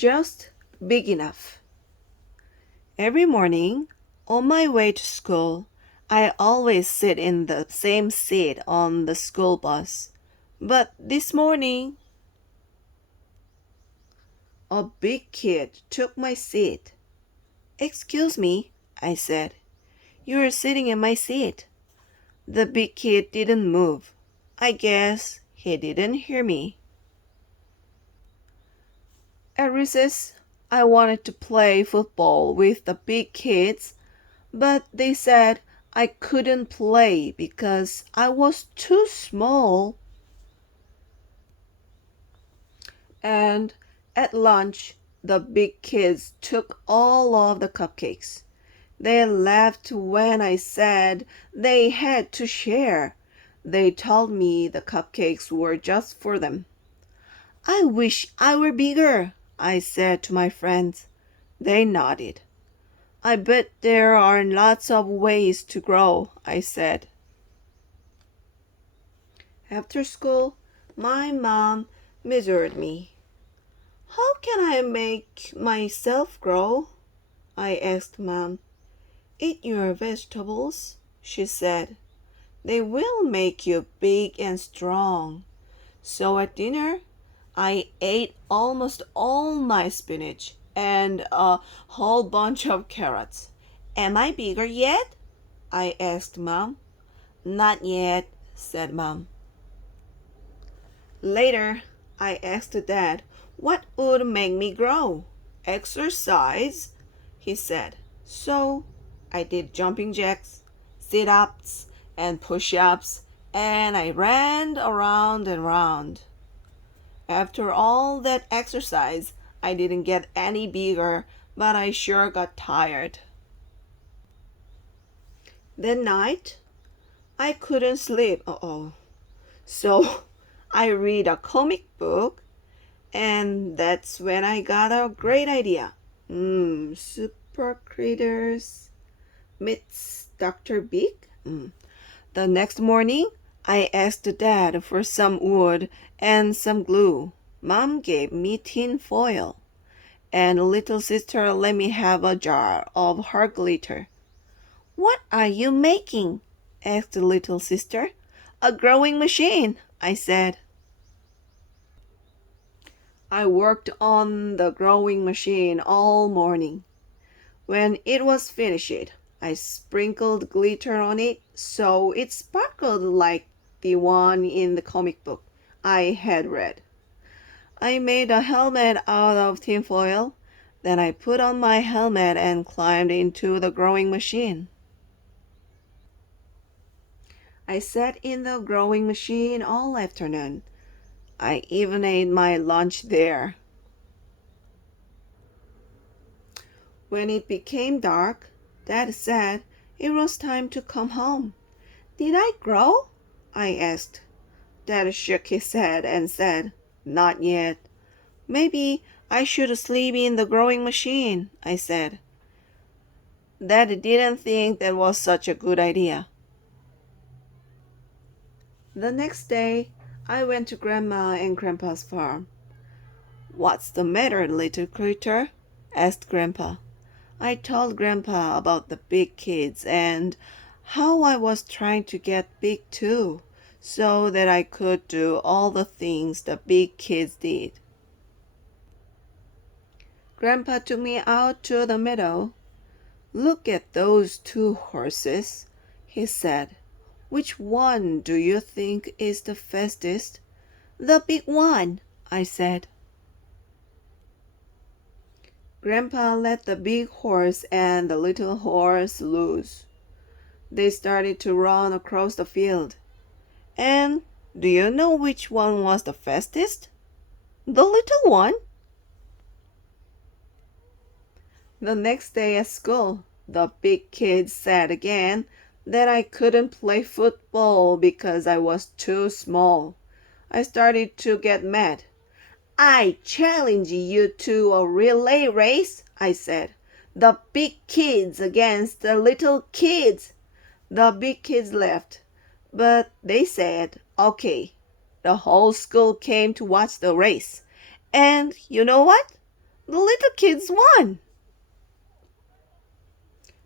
just big enough. Every morning, on my way to school, I always sit in the same seat on the school bus. But this morning, a big kid took my seat. Excuse me, I said. You're sitting in my seat. The big kid didn't move. I guess he didn't hear me. At recess, I wanted to play football with the big kids, but they said I couldn't play because I was too small. And at lunch, the big kids took all of the cupcakes. They laughed when I said they had to share. They told me the cupcakes were just for them. I wish I were bigger, I said to my friends. They nodded. I bet there are lots of ways to grow, I said. After school, my mom measured me. How can I make myself grow? I asked Mom. Eat your vegetables, she said. They will make you big and strong. So at dinner, I ate almost all my spinach and a whole bunch of carrots. Am I bigger yet? I asked Mom. Not yet, said Mom. Later, I asked Dad what would make me grow. Exercise, he said. So I did jumping jacks, sit ups, and push ups, and I ran around and around. After all that exercise, I didn't get any bigger, but I sure got tired. That night, I couldn't sleep. So I read a comic book, and that's when I got a great idea. Super Critters meets Dr. Big? The next morning, I asked Dad for some wood and some glue. Mom gave me tin foil, and little sister let me have a jar of her glitter. What are you making? Asked little sister. A growing machine, I said. I worked on the growing machine all morning. When it was finished, I sprinkled glitter on it so it sparkled like the one in the comic book I had read. I made a helmet out of tinfoil. Then I put on my helmet and climbed into the growing machine. I sat in the growing machine all afternoon. I even ate my lunch there. When it became dark, Dad said it was time to come home. Did I grow? I asked. Dad shook his head and said, Not yet. Maybe I should sleep in the growing machine, I said. Dad didn't think that was such a good idea. The next day, I went to Grandma and Grandpa's farm. What's the matter, little critter? Asked Grandpa. I told Grandpa about the big kids and how I was trying to get big too, so that I could do all the things the big kids did. Grandpa took me out to the meadow. Look at those two horses, he said. Which one do you think is the fastest? The big one, I said. Grandpa let the big horse and the little horse loose. They started to run across the field. And do you know which one was the fastest? The little one. The next day at school, the big kid said again that I couldn't play football because I was too small. I started to get mad. I challenge you to a relay race, I said. The big kids against the little kids. The big kids laughed, but they said, okay. The whole school came to watch the race. And you know what? The little kids won.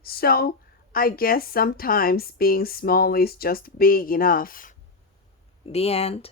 So I guess sometimes being small is just big enough. The end.